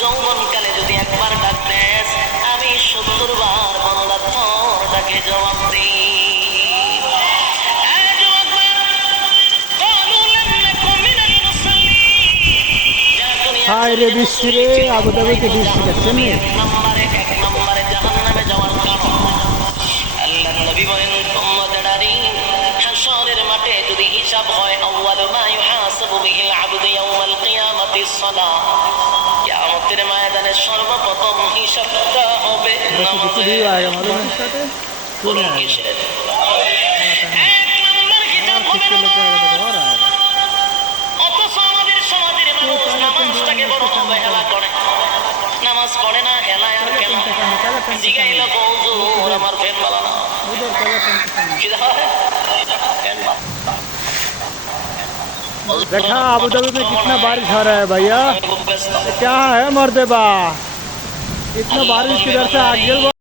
যৌবনকালে যদি একবার ডাক দেস, আমি 70 বার বান্দা তোর ডাকে জবাব দিই। হায় রে বৃষ্টি রে, আবুধাবিতে বৃষ্টি দেখছেন নি? এক নম্বরে জাহান্নামে যাওয়ার কারণ। আল্লাহর নবী বলেন, উম্মতেরানি, হাশরের মাঠে যদি হিসাব হয়, আউয়ালু মা ইউহাসাবু বিহিল আবদু ইয়াউমাল কিয়ামাতিস সালাহ। কিয়ামতের ময়দানে সর্বপ্রথম হিসাবটা হবে নামাজের। বলুন কিসের? এক নম্বর হিসাব হবে নামাজ। অথচ আমাদের সমাজের মানুষ নামাজটাকে বড় অবহেলা করে। নামাজ পড়ে না, হেলায় আর কেন জিগাইল হুজুর আমার ফ্যান বালা না देखा अबू धाबी में कितना बारिश हो रहा है भैया, क्या है मर्दे बा, इतना बारिश किधर से आ गया।